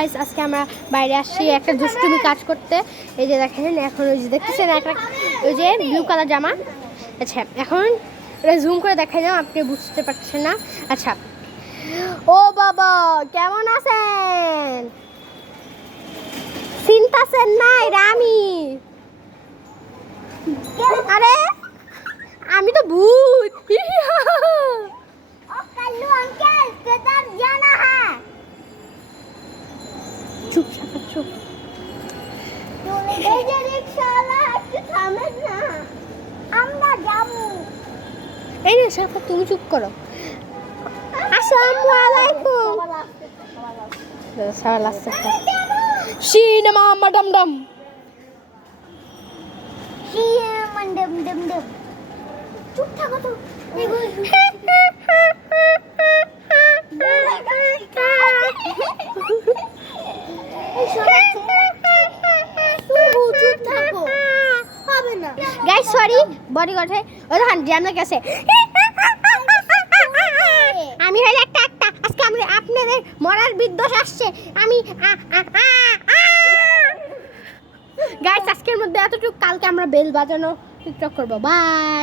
Guys আজকে আমরা বাইরে আসছি একটা দুষ্টুমি কাজ করতে। এই যে দেখেন এখন ওই যে দেখতেছেন একটা ওই যে ব্লু কালার জামা। আচ্ছা এখন এটা জুম করে দেখাই যাও, আপনি বুঝতে পারছেন না। আচ্ছা ও বাবা কেমন আছেন? চিন্তাছেন না এটা আমি। আরে আমি তো ভূত। कल्लू अंकल किधर जाना है? চুপ শাখা চুপ। এই যে রিকশাওয়ালা একটু থামেন না, আমরা যাবো। এই রে শাখা তুমি চুপ করো। আসসালামু আলাইকুম। সারা লাস্ট সিনেমা মাডাম ডাম। ডম ডম ডম চুপ থাকো তো। চুপ থাকো, হবে না। গাইস সরি বডি গঠে ওই দেখেন জ্যামের কাছে আমি হইলে একটা আজকে আমি আপনাদের মরার বিদ্বেষ আসছে। আমি গাইস আজকের মধ্যে এতটুকু, কালকে আমরা বেল বাজানো টিকটক করবো। বাই।